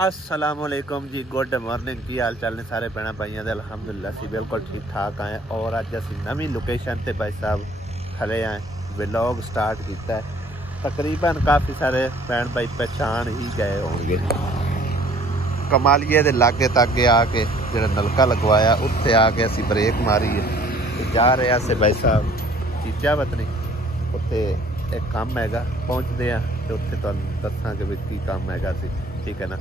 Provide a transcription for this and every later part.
असलामुअलैकुम जी, good morning. की हाल चाल ने सारे भैन भाइयों के? अल्हम्दुलिल्लाह सी बिल्कुल ठीक ठाक आए और अज असी नवी लोकेशन से भाई साहब खड़े आए, व्लॉग स्टार्ट किया है। तकरीबन काफ़ी सारे भैन भाई पहचान ही गए होंगे। कमालिए के लागे तागे आके जो नलका लगवाया उत्थे आके असी ब्रेक मारी है, जा रहे से भाई साहब चीजा वतनी उत्थे एक काम हैगा, पहुँचते हैं तो उत्थे तुहानूं दस्सांगे भी की काम हैगा सी। ठीक है ना,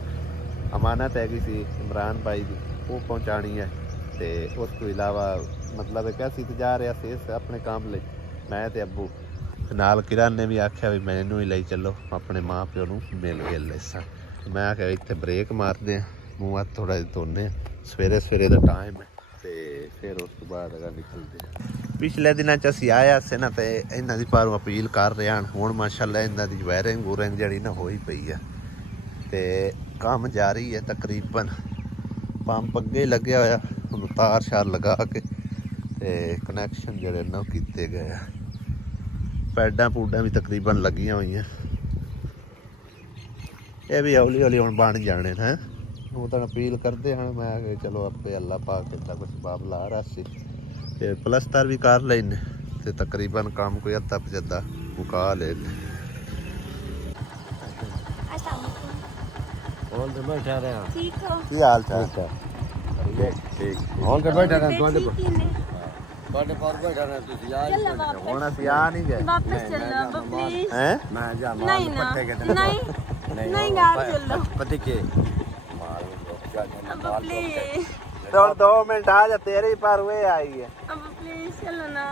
अमानत हैगी सी इमरान भाई की, वो पहुँचानी है। तो उस तो इलावा मतलब क्या सी जा रहा से अपने काम ले। मैं तो अबू नाल किरण ने भी आख्या भी मैनू ही ले चलो, अपने माँ प्यो नूं मिल के ले सा। मैं आख्या इत्थे ब्रेक मारते हैं, मूँह हत्थ थोड़ा जिहा धोने, सवेरे सवेरे का टाइम है तो फिर उस तो बाद अगर निकलते हैं। पिछले दिनों असीं आया से ना, तो इन्हां दी पारों अपील कर रहे हैं। हुण माशाअल्लाह इन्हां दी वायरिंग वूरिंग जिहड़ी ना होई पई है ते काम जारी है। तकरीबन पंप अगे लगे होया, तार शार लगा के कनैक्शन जोड़े ना किए गए। पैडा पूडा भी तकरीबन लगियां हुई हैं, ये भी हौली हौली हुण बन जाने हैं। वो तो अपील करते हैं, मैं चलो आपे अल्लाह पाक इतना कुछ बाब ला रहा सी ते प्लस्तर भी कर लेने ते तकरीबन काम कोई अद्धा पचद्धा मुका लेने। बैठा रहे की हाल चाल? ठीक और के बैठा रहे तुहाडे पर बैठा रहे तुसी यार हुण असीं आ नहीं गए वापस चलो अब प्लीज। हैं मैं जा नहीं ना, नहीं गार चलो पति के अब प्लीज, तो 2 मिनट आ जा, तेरी पर वे आई है। अब प्लीज चलो ना।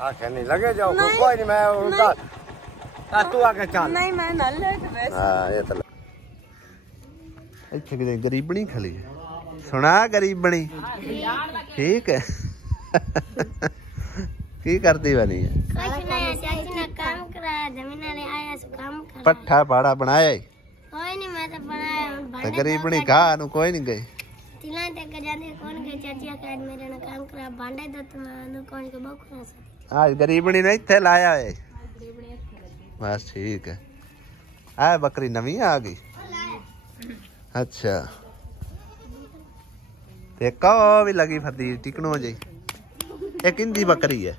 आके नहीं लगे जाओ, कोई नहीं, मैं उनका तू आके चल। नहीं मैं ना लेट वैसे। हां ये तो इत्थे किते गरीबणी खली है। सुना गरीबणी ठीक है। की करती बनी है? कुछ नहीं, चाची ने काम कराया, जमीन वाले आया सो काम कर। पट्ठा पाड़ा बनाया ही कोई नहीं, मैं तो बनाया। तो गरीबणी कहा नु कोई नहीं गई। तिला तक जाने कौन गई, चाची का मेरे ने काम करा बांडे दो तो मैं कौन के बखरा सा। आज गरीबणी नहीं थे लाया है बस ठीक है। आ बकरी नवी आ गई। अच्छा ते कहो भी लगी फरदी टिकनो जी। एक इंदी बकरी है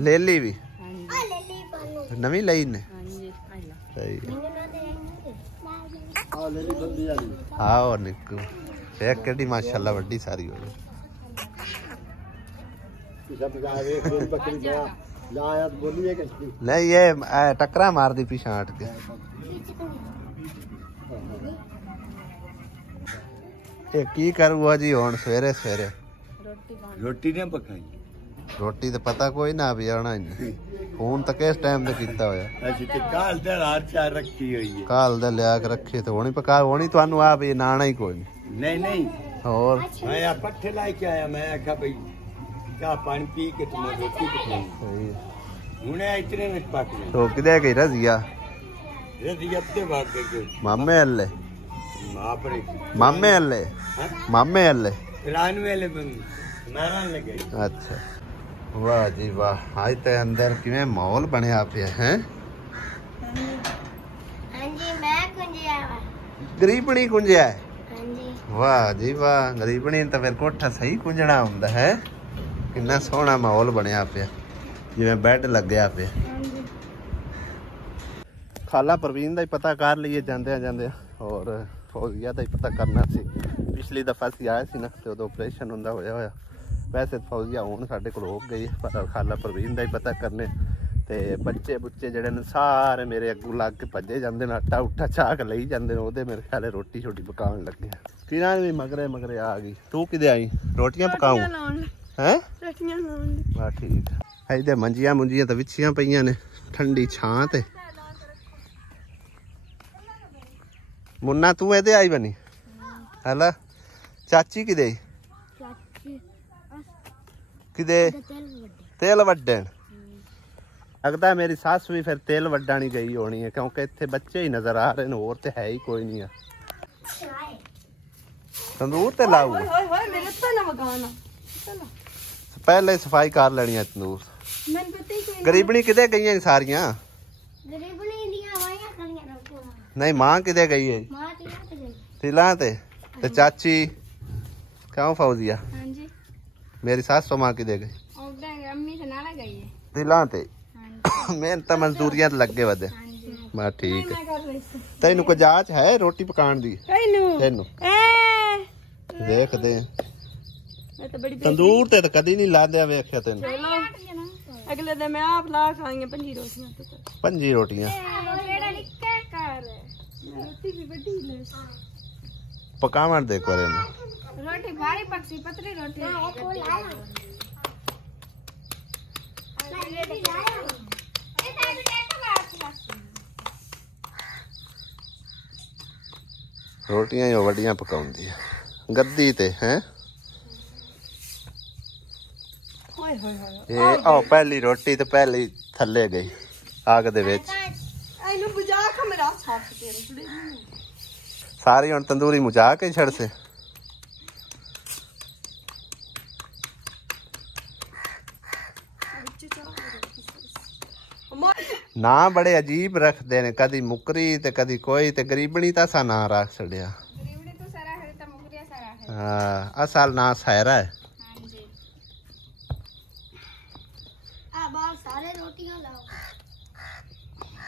ले ली भी नवी लई ने सही हाँ और निकू एक केडी माशाल्लाह वड्डी सारी हो गई। नहीं ये टकरा मार दी पीछा हट के। की करूँ जी हुण सवेरे सवेरे रोटी ने पकाई? रोटी तो पता कोई ना भी आना ही फोन तो किस टाइम से किया होया। ਅਸੀਂ ਤੇ ਕਾਲ ਦੇ ਰਾਤ ਚਾਰ ਰੱਖੀ ਹੋਈ ਹੈ। काल दे लिया के रखे तो होनी पका होनी ਤੁਹਾਨੂੰ ਆ ਵੀ ਨਾਣਾ ਹੀ ਕੋਈ नहीं नहीं और मैं यार पट्ठे ला के आया, मैं आखा भाई चाह पानी पी के तुम्हें रोटी पकाई सही हुने इतने में पक गई। तो किदे गई रजिया रजिया ते बात के मामे अल्ले मापरे मामे अल्ले मामे अल्ले रान वाले मारन लगे। अच्छा वाह जी वाह, आज तो अंदर किवें माहौल बनया पिया है। हां जी मैं कुंजिया। गरीबणी कुंजिया है? हां जी वाह जी वाह, गरीबणी तो फिर कोठा सही कुंजना हुंदा है। कितना सोहना माहौल बनया पिया, जिवें बैड लगया पिया। खाला परवीन का ही पता कर लीए जांदे जांदे, और फौजिया का ही पता करना सी। पिछली दफा असीं आए सी ना तो उदों ऑपरेशन हुंदा होया होया। वैसे फौजिया हुण साडे कोल हो गई, पर खाला परवीन का ही पता करने। ते बच्चे बुच्चे जिहड़े ने सारे मेरे अगों लग के भजे जांदे ने, आटा उट्टा चाक लई जांदे ने, ओहदे मेरे ख्याल रोटी छोटी पकाउण लगे। किरण भी मगरे मगरे आ गई। तू किदे आई? रोटियां पकाऊं हैं? रोटियां लाउण। वाह ठीक है। इधर मंजियां मुंजियां तो विछियां पईयां ने ठंडी छां ते। मुन्ना तू एदे आई बनी हला? चाची किदे किदे तेल वड्डन? लगता है मेरी सस भी फिर तेल वड्डा नहीं गई होनी है, क्योंकि इतने बच्चे ही नजर आ रहे हैं, और तो है ही कोई नहीं है। तंदूर ते लाऊ पहले सफाई कर लेनी है तंदूर। गरीबनी किते गई सारियां? गरीबनी दियां वाइयां खलियां नहीं मां किधे गई है? मां तिला ते गई। तिला ते चाची क्यों फौजिया? हाँ जी मेरी सास मां किधे गई? और अम्मी से नाला गई है। तिला ते हाँ जी मैं तो मजदूरियां ते लगे वदे। हाँ जी मैं ठीक है। मैं कर रही थी तेन को जांच है रोटी पकाने दी? तेन देख दे मैं तो बड़ी तंदूर ते कदी नहीं लादे वेख्या तेन। चलो अगले दिन मैं आप ला खाएंगे 5 रोटियां तो 5 रोटियां बेड़ा निक्का कर रोटी भी बड़ी ले पकावन दे करे ना। रोटी भारी पकती पतली रोटी रोटियां ही वड्डियां पकाउंदी है गद्दी ते हैं। ये आओ पहली रोटी तो पहली थल्ले गई आग दे विच। ਇਹਨੂੰ ਬੁਝਾ ਕੇ ਮੇਰਾ ਸਾਥ ਦੇ ਥੋੜੀ सारी हुण तंदूरी मुझा के छड़ से ना बड़े अजीब रखते ने कदी मुकरी ते कदी कोई ते गरीबनी ता सा ना रख छड़िया। ਗਰੀਬੜੀ ਤੋਂ ਸਾਰਾ ਹੈ ਤਾਂ ਮੁਕਰੀਆ ਸਾਰਾ ਹੈ हाँ असल ना सहरा है। ਹਾਂਜੀ आ बाहर सारे रोटियां लाओ।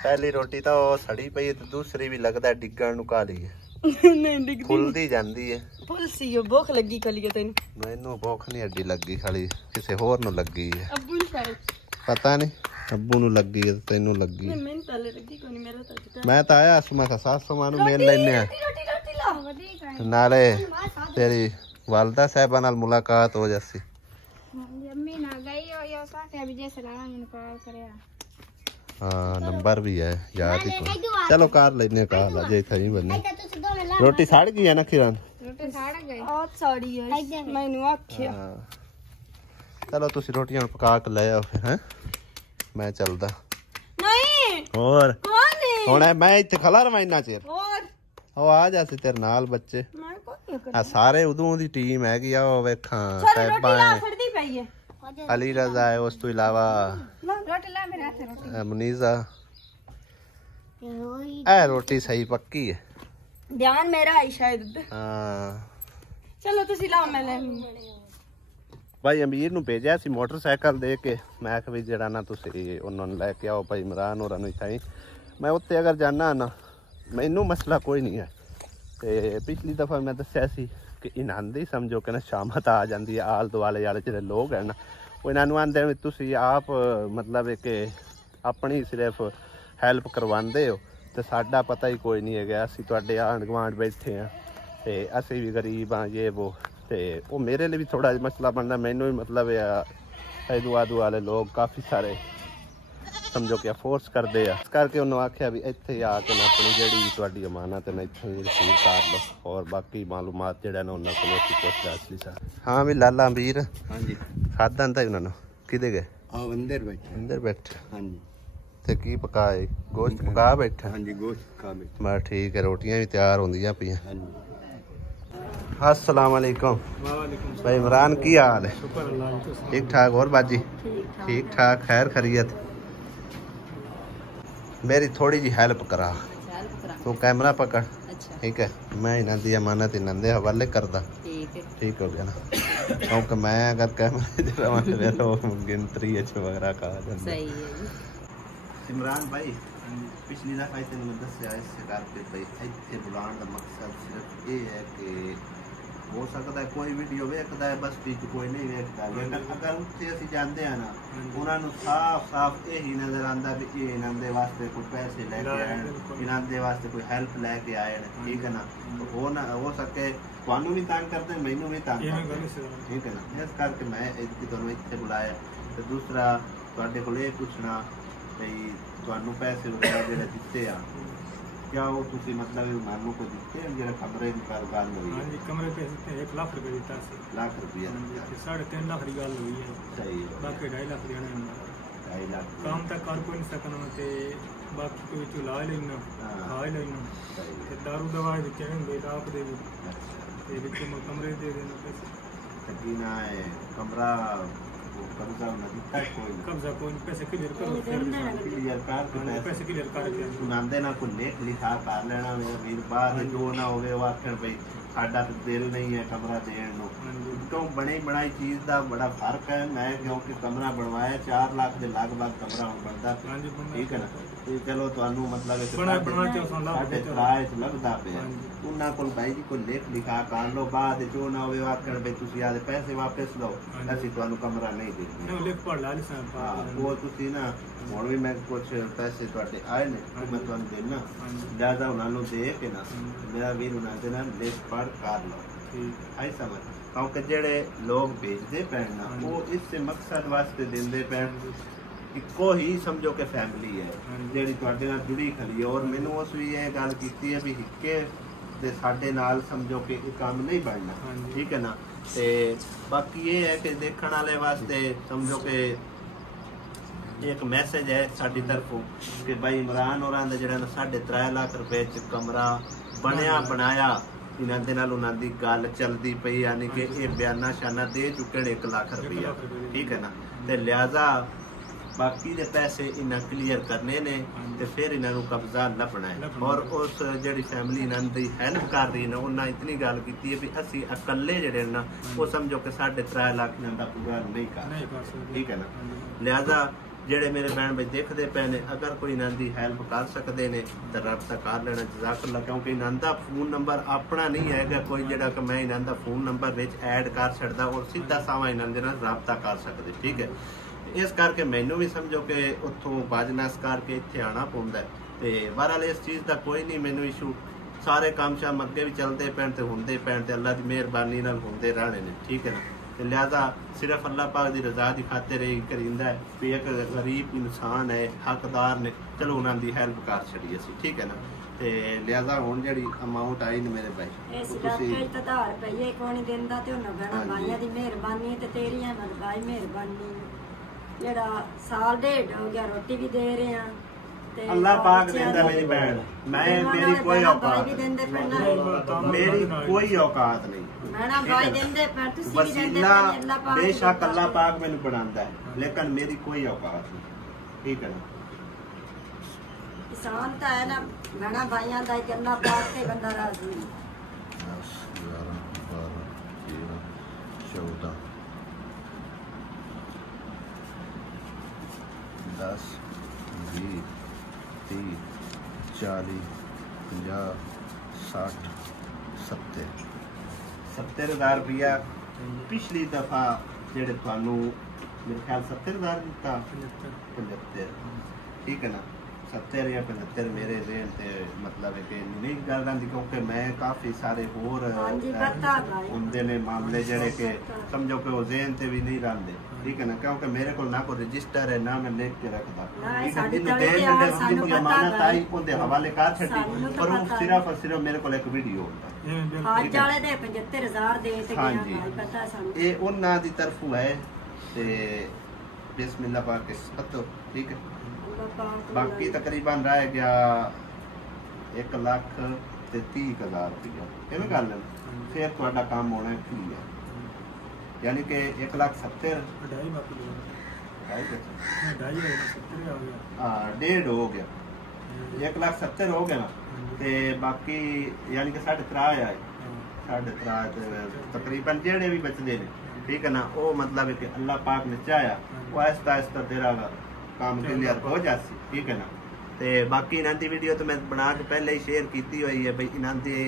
पहली रोटी तो सड़ी पई ते दूसरी भी लगता है डिगण नु काली है ਨਹੀਂ ਡਿੱਗਦੀ फुलदी जांदी है। ਫੁੱਲ ਸੀ ਉਹ ਭੁੱਖ ਲੱਗੀ ਕਲੀਏ ਤੈਨੂੰ मैनू भुख नहीं अड्डी लगी खाली किसी होर नु लगी है ਅੱਬੂ ਨੂੰ ਸ਼ਾਇਦ पता नहीं अब्बू नु लगी है तेनू लगी ਨਹੀਂ ਮੈਨੂੰ ਤਾਂ ਲੱਗੀ ਕੋਈ ਨਹੀਂ मेरा तो ਅੱਜ मैं तो आया सुमा का सासू मां नु मिल लेने आ रोटी रोटी ला ਵਧੀਆ ਕਰ नाले तेरी वालदा साहबा नाल मुलाकात हो जासी। ਅੰਮੀ ਨਾ ਗਈ ਉਹ ਯੋ ਸਾਕੇ ਵੀ ਜੇ ਸਲਾਮ ਮੈਨੂੰ ਕਾਲ ਕਰਿਆ हाँ नंबर भी है याद ही को चलो कार लेने का ला जे थई बने तो तुझे दो मिला। रोटी साड़ गई है ना किरण। ਰੋਟੀ ਸਾੜ ਗਈ ਬਹੁਤ ਸਾੜੀ ਹੈ ਮੈਨੂੰ ਆਖਿਆ हाँ चलो तुसी रोटियां पका के ले आओ फिर हैं मैं चलदा ਨਹੀਂ और ਕੌਣ ਨਹੀਂ हुण मैं इत्थे खला रवां इन्ना चिर ਹੋਰ ओ आ जासी तेरे नाल बच्चे ਮੈਂ ਕੋਈ आ सारे उदों दी टीम हैगी आ ओ वेखां ਸਾਰੀ ਰੋਟੀ साहबा ਲਾ ਫੜਦੀ ਪਈ ਹੈ अली रजा है उस तो इलावा ਰੋਟੀ ਲਾ ਮੇਰੇ ਹੱਥੇ ਰੋਟੀ मुनीजा रोई ए रोटी सही पक्की है। ਧਿਆਨ ਮੇਰਾ ਹੈ ਸ਼ਾਇਦ हाँ ਚਲੋ ਤੁਸੀਂ ਲਾਓ ਮੈਂ ਲੈ भाई अमीर नु भेजा सी मोटरसाइकिल दे के मैं आख भी जड़ा ना तुसी उन्होंने लेके आओ भाई इमरान होरां नु इत्थे मैं उत्ते अगर जाना ना मैनू मसला कोई नहीं है। ते पिछली दफा मैं दस्या सी कि इन्हां दी समझो कि ना शामत आ जांदी है आल दुआले वाले जेह्ड़े लोग हैं ना वो इन्हां नूं आंदे तुसी आप मतलब कि अपनी सिर्फ हैल्प करवांदे हो ते साडा पता ही कोई नहीं है। असीं तुहाडे आंढ गुआंढ बैठे हैं ते असीं भी गरीब हाँ ये वो ते वो मेरे लिए भी थोड़ा मसला बनना मैनू भी मतलब दुआ वाले लोग काफ़ी सारे समझो कि फोर्स करते हैं इस करके उन्होंने आख्या भी इत्थे आके ना अपनी जिहड़ी भी तुहाडी अमानत है ना इत्थों ही रिसीव कर लो और बाकी मालूमात जिहड़ा ना उन्होंने कोलों पुछ असली सा। हाँ भी लाला अमीर हाँ जी खादा था उन्होंने किधे गए हाँ अंदर बैठे अंदर बैठे हाँ जी ते की पकाए गोश्त पका बैठा। हाँ जी गोश्त खा बैठे मैं ठीक है रोटियां भी तैयार होंदियां पियां। हाँ जी अस्सलाम वालेकुम भाई इमरान की हाल है? ठीक ठाक और बाजी ठीक ठाक खैर खैरियत। मेरी थोड़ी जी हेल्प करा तू कैमरा पकड़ ठीक है मैं इन्हां दी अमानत इन्हां दे हवाले करदा ठीक हो गया ना क्योंकि मैं अगर कैमरे दे रवां ते मेरा गिनती वगैरह का सही है। इमरान भाई पिछली दफा तेन मैं दस्या इस करके भाई इत्थे बुलाने का मकसद सिर्फ ये है कि हो सकता है कोई वीडियो वेखता है बस बीच कोई नहीं वेखता लेकिन अगर उत्थे असीं जांदे हैं ना उन्होंने साफ साफ यही नजर आंदा भी ये इन्हां दे वास्ते कोई पैसे लेके आए इन्हां दे वास्ते कोई हेल्प लेके आए ठीक है ना तो हो सके तुहानू भी तंग करते हैं मैनू भी तंग करते ठीक है ना इस करके मैं तुहानू इत्थे बुलाया ते दूसरा तुहाडे कोल ये पूछना भाई तुहानू पैसे वगैरह जेह्ड़े दित्ते आ क्या वो तुसी मतलब मानू को दित्ते हैं जेह्ड़ा कमरे दी गल होई हाँ जी कमरे पे 1 लाख रुपये दिता सी लाख रुपया 3.5 लाख की गल हुई है सही है बाकी 2.5 लाख देना है 2.5 लाख काम तक कर कोई नहीं सकना ते बाकी कोई चुला लेना खा लेना सही है ते दारू दवा दित्ते ने बेटा आप दे ते विच कमरे दे देना पैसे तकी ना है कमरा ਉਹ ਕਬਜ਼ਾ ਉਹਨਾਂ ਦਿੱਤਾ ਕੋਈ ਨਹੀਂ। कब्जा कोई नहीं, पैसे क्लियर करो फिर ਕਲੀਅਰ ਕਰ ਕੇ पैसे क्लियर करके ਸੁਣਾਉਂਦੇ ਨਾ ਕੋਈ ਲੇਖ ਲਿਖਾ ਕਰ ਲੈਣਾ ਮੇਰਾ ਵੀਰ ਬਾਅਦ ਜੋ ਨਾ ਹੋਵੇ ਉਹ ਆਖਣ ਬਈ ਸਾਡਾ ਤਾਂ ਦਿਲ ਨਹੀਂ ਹੈ ਕਮਰਾ ਦੇਣ ਨੂੰ। ਕਿਉਂ ਬਣੀ ਬਣਾਈ ਚੀਜ਼ ਦਾ ਬੜਾ ਫਰਕ ਹੈ। ਮੈਂ ਕਿਉਂਕਿ ਕਮਰਾ ਬਣਵਾਇਆ 4 ਲੱਖ ਦੇ ਲਗਭਗ ਕਮਰਾ ਹੁਣ ਬਣਦਾ ਪਿਆ। ਹਾਂਜੀ ਬਣਨਾ ਠੀਕ ਹੈ ਨਾ, ਤੇ ਚਲੋ ਤੁਹਾਨੂੰ ਮਤਲਬ ਹੈ ਕਿ ਬਣਾ ਕੇ ਸੁਣ ਲਾ ਸਾਡੇ ਕਿਰਾਏ 'ਚ ਲੱਗਦਾ ਪਿਆ। ਉਹਨਾਂ ਕੋਲ ਬਾਈ ਜੀ ਕੋਈ ਲੇਖ ਲਿਖਾ ਕਰ ਲਓ, ਬਾਅਦ ਜੋ ਨਾ ਹੋਵੇ ਆਖਣ ਬਈ ਤੁਸੀਂ ਆਦੇ ਪੈਸੇ ਵਾਪਸ ਲਓ, ਅਸੀਂ ਤੁਹਾਨੂੰ ਕਮਰਾ ਨਹੀਂ ਦੇਣਾ। नहीं लिख पढ़ ला लिसान ਹਾਂ ਉਹ ਤੁਸੀਂ ਨਾ ਹੁਣ ਵੀ ਮੈਂ ਕੁਝ ਪੈਸੇ ਤੁਹਾਡੇ ਆਏ ਨੇ ਉਹ ਮੈਂ ਤੁਹਾਨੂੰ ਦੇਣਾ, ਜ਼ਿਆਦਾ ਉਹਨਾਂ ਨੂੰ ਦੇ ਕੇ ਨਾ ਮੇਰਾ ਵੀਰ ਉਹਨਾਂ ਦੇ ਨਾਲ ਲਿਖ ਪੜ੍ਹ ਕਰ ਲਓ। ठीक ਆਈ ਸਮਝ, ਕਿਉਂਕਿ ਜਿਹੜੇ ਲੋਕ ਭੇਜਦੇ ਪੈਣ ਨਾ ਉਹ ਇਸੇ ਮਕਸਦ ਵਾਸਤੇ ਦਿੰਦੇ ਪੈਣ, ਇੱਕੋ ਹੀ ਸਮਝੋ ਕਿ ਫੈਮਿਲੀ ਹੈ ਜਿਹੜੀ ਤੁਹਾਡੇ ਨਾਲ ਜੁੜੀ ਖੜੀ ਹੈ। ਔਰ ਮੈਨੂੰ ਉਸ ਵੀ ਇਹ ਗੱਲ ਕੀਤੀ ਹੈ ਵੀ ਹਿੱਕੇ ਦੇ ਸਾਡੇ ਨਾਲ ਸਮਝੋ ਕਿ ਇਹ ਕੰਮ ਨਹੀਂ ਬਣਨਾ। ਠੀਕ ਹੈ ਨਾ, ਤੇ ਬਾਕੀ ਇਹ ਹੈ ਕਿ ਦੇਖਣ ਵਾਲੇ ਵਾਸਤੇ ਸਮਝੋ ਕਿ ਇੱਕ ਮੈਸੇਜ ਹੈ ਸਾਡੀ ਤਰਫੋਂ ਕਿ ਭਾਈ ਇਮਰਾਨ ਹੋਰਾਂ ਦਾ ਜਿਹੜਾ ਨਾ 3.5 ਲੱਖ ਰੁਪਏ ਚ ਕਮਰਾ ਬਣਿਆ ਬਣਾਇਆ, ਇਹਨਾਂ ਦੇ ਨਾਲ ਉਹਨਾਂ ਦੀ ਗੱਲ ਚੱਲਦੀ ਪਈ, ਯਾਨੀ ਕਿ ਇਹ ਬਿਆਨਾ ਸ਼ਾਨਾ ਦੇ ਚੁੱਕੇ ਨੇ 1 ਲੱਖ ਰੁਪਇਆ। ਠੀਕ ਹੈ ਨਾ, ਤੇ ਲਿਹਾਜ਼ਾ ਬਾਕੀ ਦੇ ਪੈਸੇ ਇਹਨਾਂ ਕਲੀਅਰ ਕਰਨੇ ਨੇ ਤੇ ਫਿਰ ਇਹਨਾਂ ਨੂੰ ਕਬਜ਼ਾ ਲੱਭਣਾ ਹੈ। ਔਰ ਉਸ ਜਿਹੜੀ ਫੈਮਿਲੀ ਇਹਨਾਂ ਦੀ ਹੈਲਪ ਕਰ ਰਹੀ ਨਾ ਉਹਨਾਂ ਇਤਨੀ ਗੱਲ ਕੀਤੀ ਹੈ ਵੀ ਅਸੀਂ ਇਕੱਲੇ ਜਿਹੜੇ ਨਾ ਉਹ ਸਮਝੋ ਕਿ 3.5 ਲੱਖ ਇਹਨਾਂ ਦਾ ਪੂਰਾ ਨਹੀਂ ਕਰ। ਠੀਕ ਹੈ ਨਾ, ਲਿਹਾਜ਼ਾ ਜਿਹੜੇ ਮੇਰੇ ਭੈਣ ਭਾਈ ਦੇਖਦੇ ਪਏ ਨੇ ਅਗਰ ਕੋਈ ਇਹਨਾਂ ਦੀ ਹੈਲਪ ਕਰ ਸਕਦੇ ਨੇ ਤਾਂ ਰਾਬਤਾ ਕਰ ਲੈਣਾ, ਜਜ਼ਾਕੱਲਾ। ਕਿਉਂਕਿ ਇਹਨਾਂ ਦਾ ਫੋਨ ਨੰਬਰ ਆਪਣਾ ਨਹੀਂ ਹੈਗਾ ਕੋਈ ਜਿਹੜਾ ਕਿ ਮੈਂ ਇਹਨਾਂ ਦਾ ਫੋਨ ਨੰਬਰ ਵਿੱਚ ਐਡ ਕਰ ਸਕਦਾ ਔਰ ਸਿੱਧਾ ਸਾਵਾ ਇਹਨਾਂ ਦੇ ਨਾਲ ਰਾਬਤਾ ਕਰ ਸਕਦੇ। ਠੀਕ ਹੈ, ਇਸ ਕਰਕੇ ਮੈਨੂੰ ਵੀ ਸਮਝੋ ਕਿ ਉੱਥੋਂ ਬਾਜਨਸ ਕਰਕੇ ਇੱਥੇ ਆਉਣਾ ਪੈਂਦਾ ਤੇ ਬਹਰਾਲ ਇਸ ਚੀਜ਼ ਦਾ ਕੋਈ ਨਹੀਂ ਮੈਨੂੰ ਇਸ਼ੂ। ਸਾਰੇ ਕੰਮ ਸ਼ਾਮ ਅੱਗੇ ਵੀ ਚੱਲਦੇ ਪੈਣ ਤੇ ਹੁੰਦੇ ਪੈਣ ਤੇ ਅੱਲਾ ਦੀ ਮਿਹਰਬਾਨੀ ਨਾਲ ਹੁੰਦੇ ਰਹਿਣੇ ਨੇ। ਠੀਕ ਹੈ ਨਾ, ਤੇ ਲਿਹਾਜ਼ਾ ਸਿਰਫ ਅੱਲਾਹ ਪਾਕ ਦੀ ਰਜ਼ਾ ਦੀ ਖਾਤਰ ਹੀ ਕਰੀਂਦਾ ਹੈ ਵੀ ਇੱਕ ਗਰੀਬ ਇਨਸਾਨ ਹੈ, ਹੱਕਦਾਰ ਨੇ, ਚਲੋ ਉਹਨਾਂ ਦੀ ਹੈਲਪ ਕਰ ਛੜੀ ਅਸੀਂ। ਠੀਕ ਹੈ ਨਾ, ਤੇ ਲਿਹਾਜ਼ਾ ਹੁਣ ਜਿਹੜੀ ਅਮਾਉਂਟ ਆਈ ਨੇ ਮੇਰੇ ਭਾਈ ਇਸ ਇਲਾਕੇ 'ਚ ਤਾਂ ਰੁਪਈਏ ਕੋਈ ਦਿੰਦਾ ਤੇ ਉਹਨਾਂ ਬਹਿਣਾ ਬਾਈਆਂ ਦੀ ਮਿਹਰਬਾਨੀ ਤੇ ਤੇਰੀਆਂ ਮਰਬਾਈ ਮਿਹਰਬਾਨੀ। ਜਿਹੜਾ ਸਾਲ ਡੇਢ ਹੋ ਗਿਆ ਰੋਟੀ ਵੀ ਦੇ ਰਹੇ ਆ ਤੇ ਅੱਲਾਹ ਪਾਕ ਦਿੰਦਾ ਮੇਰੀ ਭੈਣ, ਮੈਂ ਮੇਰੀ ਕੋਈ ਔਕਾਤ ਮੇਰੀ ਕੋਈ ਔਕਾਤ ਨਹੀਂ। ਮੈਣਾ ਬਾਈ ਦਿੰਦੇ ਪਰ ਤੁਸੀਂ ਵੀ ਦਿੰਦੇ ਵਸੀਲਾ ਅੱਲਾਹ ਪਾਕ ਬੇਸ਼ੱਕ ਅੱਲਾਹ ਪਾਕ ਮੈਨੂੰ ਬਣਾਉਂਦਾ ਹੈ ਲੇਕਿਨ ਮੇਰੀ ਕੋਈ ਔਕਾਤ ਨਹੀਂ। ਠੀਕ ਹੈ ਨਾ, ਕਿਸਾਨ ਤਾਂ ਹੈ ਨਾ ਮੈਣਾ ਬਾਈਆਂ ਦਾ ਇੱਕ ਅੱਲਾਹ ਪਾਕ ਤੇ ਬੰਦਾ ਰਾਜ਼ੀ। 10 11 12 13 14 10 20 30 40 50 60 70,000 रुपया पिछली दफा जेड़े थानू मेरे ख्याल 70,000 दिता 75। ठीक है ना, 70 या 75 मेरे जेहन से मतलब है कि नहीं गल रही क्योंकि मैं काफ़ी सारे होर होंगे ने मामले जेड़े के समझो कि वो जेहन से भी नहीं रखते। ठीक है ना, क्योंकि मेरे को ना कोई रजिस्टर है ना मैं लिख के रखता। अमानत आई उनके हवाले कर छड्डी पर वो सिर्फ और सिर्फ मेरे को एक वीडियो होता ਅੱਜ ਵਾਲੇ ਦੇ 75,000 ਦੇ ਤੇ हाँ ਗਿਆ जी, ਪਤਾ ਸਾਨੂੰ ये उन्हां दी तरफों है ते बिस्मिल्लाह पाक के सतो। ठीक है, ਅੱਲਾਹ ਪਾਕ बाकी तकरीबन रह गया 1,30,000 रुपया। किवें गल है, फिर तुहाडा काम होना क्लियर, यानी कि 1,70,000 ढाई बाकी ढाई ढाई 70 हो गया। हाँ 1.5 हो गया, 1,70,000 हो गया ना, ते बाकी यानी कि 3.5 आए 3.5 तकरीबन जेड़े भी बचते ने। ठीक है ना, वो मतलब है कि अल्लाह पाक ने चाहा वो आहिस्ता आहिस्ता तेरा काम क्लियर हो जासी। ठीक है ना, ते बाकी इन्हां दी वीडियो तो मैं बना के पहले ही शेयर की हुई है भाई इन्हां दे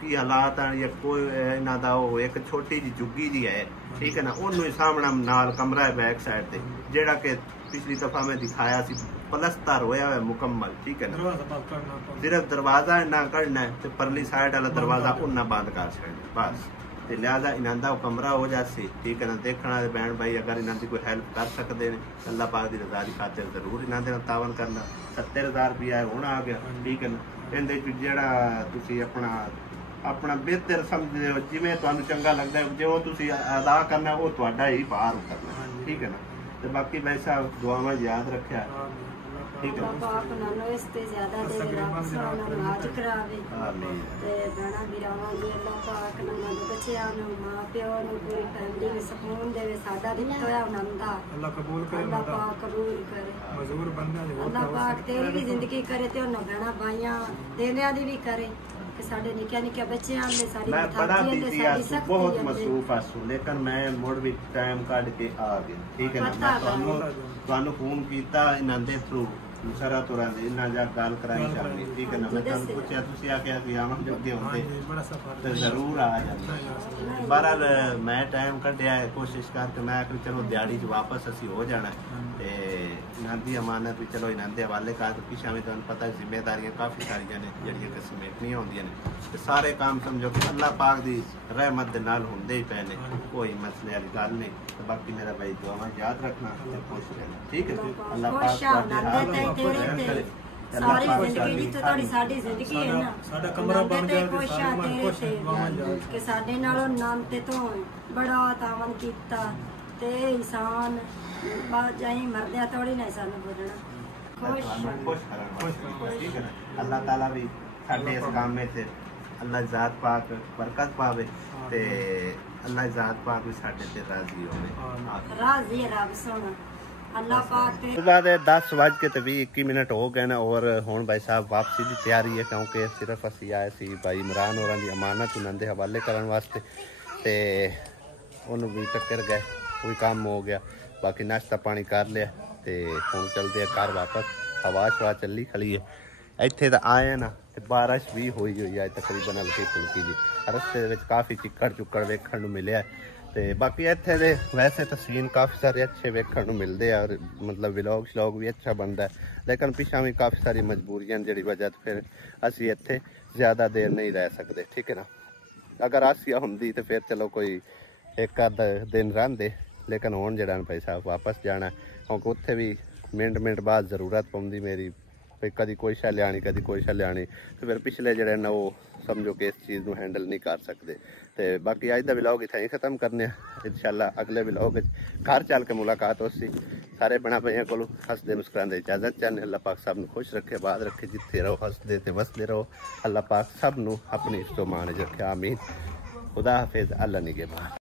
की हालात हैं या कोई इन्हां दा वो एक छोटी जी झुग्गी जी है। ठीक है ना, ओनू सामने नाल कमरा है बैक साइड ते जेड़ा कि पिछली दफा मैं दिखाया सी पलस्तर होया है मुकम्मल। ठीक है ना, दरवाजा बंद करना सिर्फ दरवाजा ना करना है ते परली साइड वाला दरवाजा उन्ना बंद कर छड़ना बस, ते लिहाजा इन्हां दा कमरा हो जासी। ठीक है ना, देखने वाले बहन भाई अगर इन्हां दी कोई हेल्प कर सकते हैं अल्लाह पाक दी रज़ा दी खातिर जरूर इन्हां दे नाल तावन करना। 70,000 रुपया हुण आ गया। ठीक है ना, इहदे विच जेहड़ा तुसीं अपना बेहतर समझदे हो जिवें तुहानूं चंगा लगदा है जो तुसीं अदा करना वो तुहाडा ही बाहर उतरना। ठीक है ना, ते बाकी वैसा दुआवां याद रखिया ठीक है पाक नानो इसते ज्यादा दे रब सोना नाज करावे आमीन ते बना बिरावां दी अल्लाह पाक नमाज बच्चियां नु मां प्यो नु पूरी फैमिली नु सुकून देवे सादा दित्ता होया आनंदा अल्लाह कबूल करे अल्लाह माता पाक कबूल करे मजदूर बंदा जो अल्लाह पाक तेरी भी जिंदगी करे ते उन्होंने बहना भाइयां देने दी भी करे कि साडे निक्के निक्के बच्चे आंदे साडी मैं बड़ा थाकी आंदे बिजी साडी आसू सख्ती बहुत आंदे मसरूफ आसू लेकिन मैं मुड़ भी टाइम कढ के आ गया ठीक है ना पता मैं ਤੁਹਾਨੂੰ ਫੋਨ ਕੀਤਾ ਇਹਨਾਂ ਦੇ ਥਰੂ ਸਾਰਾ ਤੁਰਾਂ ਦੇ ਇਹਨਾਂ ਜਾ ਗੱਲ ਕਰਾਈ ਸ਼ਾਮੀ ਠੀਕ ਹੈ ਨਾ ਮੈਂ ਤੁਹਾਨੂੰ ਪੁੱਛਿਆ ਤੁਸੀਂ ਆ ਕੇ ਕਿ ਆਵਾਂ ਜੋਗੇ ਹੁੰਦੇ बड़ा सफर ਤੇ ਜ਼ਰੂਰ ਆ ਜਾਂਦੇ ਬਹਰਾਲ ਮੈਂ ਟਾਈਮ ਕੱਢਿਆ ਕੋਸ਼ਿਸ਼ ਕਰਕੇ ਮੈਂ ਕਿ ਚਲੋ ਦਿਹਾੜੀ 'ਚ ਵਾਪਸ ਅਸੀਂ ਹੋ ਜਾਣਾ ਤੇ ਇਹਨਾਂ ਦੀ ਅਮਾਨਤ ਵੀ ਚਲੋ ਇਹਨਾਂ ਦੇ ਹਵਾਲੇ ਕਰ ਪਿਛਾਂ ਵੀ ਤੁਹਾਨੂੰ ਪਤਾ ਜ਼ਿੰਮੇਵਾਰੀਆਂ ਕਾਫੀ ਸਾਰੀਆਂ ਨੇ ਜਿਹੜੀਆਂ ਕਿ ਸਮੇਟਣੀਆਂ ਹੁੰਦੀਆਂ ਨੇ ਤੇ ਸਾਰੇ ਕੰਮ ਸਮਝੋ ਕਿ ਅੱਲਾਹ ਪਾਕ ਦੀ ਰਹਿਮਤ ਦੇ ਨਾਲ ਹੁੰਦੇ ਹੀ ਪਏ ਨੇ ਕੋਈ ਮਸਲੇ ਵਾਲੀ ਗੱਲ ਨਹੀਂ ਤੇ ਬਾਕੀ ਮੇਰਾ ਭਾਈ ਦੁਆਵਾਂ ਯਾਦ ਰੱਖਣਾ ਤੇ ਖੁਸ਼ ਰਹਿਣਾ ਠੀਕ ਹੈ ਅੱਲਾਹ ਪਾਕ ਤੁਹਾਡੇ ਹਾਲ ਕਰੇ ਸਾਰੀ ਜ਼ਿੰਦਗੀ ਜਿੱਥੇ ਤੁਹਾਡੀ ਸਾਡੀ ਜ਼ਿੰਦਗੀ ਹੈ ਨਾ ਸਾਡਾ ਕਮਰਾ ਬਣ ਗਿਆ ਤੇ ਖੁਸ਼ ਆ ਸਾਡਾ ਮਨ ਖੁਸ਼ ਤੇਰੇ ਤੇ ਕਿ ਸਾਡੇ ਨਾਲੋਂ ਨਾਮ ਤੇ ਤੋਂ ਬੜਾ ਤਾਵਨ ਕੀਤਾ ਤੇ ਇਨਸਾਨ ਬਾਅਦ ਜਾਈ ਮਰਦਿਆ ਤੋੜੀ ਨਹੀਂ ਸਾਨੂੰ ਬੋਲਣਾ खुश करना ठीक है ना अल्लाह ताला भी साडे इस काम में से अल्लाह ज़ात पाक बरकत पावे ते अल्लाह ज़ात पाक भी साडे ते राजी होवे राजी रब सोना अल्लाह पाक ते उसके बाद 10:21 हो गए ना और हुण भाई साहब वापसी की तैयारी है क्योंकि सिर्फ असी आए सी भाई इमरान होरां दी अमानत उन्हां दे हवाले करन वास्ते ते उन्होंने भी टक्कर गए कोई काम हो गया बाकी नाश्ता पानी कर लिया ਤੇ ਹੁਣ ਚਲਦੇ ਆ ਘਰ ਵਾਪਸ ਹਵਾ ਸ਼ਵਾ ਚੱਲੀ ਖਲੀ ਹੈ ਇੱਥੇ ਤਾਂ ਆਏ ਨਾ ਤੇ ਬਾਰਿਸ਼ ਵੀ ਹੋਈ ਹੈ ਤਕਰੀਬਨ ਹਲਕੀ ਫੁਲਕੀ ਜੀ ਰਸਤੇ ਦੇ ਵਿੱਚ ਕਾਫੀ ਚਿੱਕੜ ਵੇਖਣ ਨੂੰ ਮਿਲਿਆ ਤੇ ਬਾਕੀ ਇੱਥੇ ਦੇ ਵੈਸੇ ਤਸਵੀਰ ਕਾਫੀ ਸਾਰੇ ਅੱਛੇ ਵੇਖਣ ਨੂੰ ਮਿਲਦੇ ਆ ਔਰ ਮਤਲਬ ਵਲੌਗ ਵੀ ਅੱਛਾ ਬਣਦਾ ਲੇਕਿਨ ਪਿਛਾਂ ਵੀ ਕਾਫੀ ਸਾਰੀ ਮਜਬੂਰੀਆਂ ਜਿਹੜੀ ਵਜ੍ਹਾ ਤੋਂ ਫਿਰ ਅਸੀਂ ਇੱਥੇ ਜ਼ਿਆਦਾ ਦੇਰ ਨਹੀਂ ਰਹਿ ਸਕਦੇ ਠੀਕ ਹੈ ਨਾ ਅਗਰ ਆਸੀਆ ਹੁੰਦੀ ਤੇ ਫਿਰ ਚਲੋ ਕੋਈ ਇੱਕ ਅੱਧਾ ਦਿਨ ਰਹਿੰਦੇ ਲੇਕਿਨ ਹੁਣ ਜਿਹੜਾ ਭਾਈ ਸਾਹਿਬ ਵਾਪਸ ਜਾਣਾ क्योंकि उत्थे भी मिनट बाद जरूरत पौंदी मेरी कभी कोई शै लियानी कभी कोई शै लियानी तो फिर पिछले जेह्ड़े न वो समझो कि इस चीज़ को हैंडल नहीं कर सकते तो बाकी अज दा व्लॉग इत्थें ही खत्म करने इंशाल्लाह अगले व्लॉग घर चल के मुलाकात हो सी सारे बना भाइयों को हसदे मुस्कुरांदे इजाजत चाहने अल्लाह पाक सब खुश रखे बाद रखे जिथे रहो हसदे ते वसदे रहो अल्लाह पाक सब अपनी हिफ्ज़ो मान च रखे आमीन खुदा हाफिज़ अल्लाह निगहबान।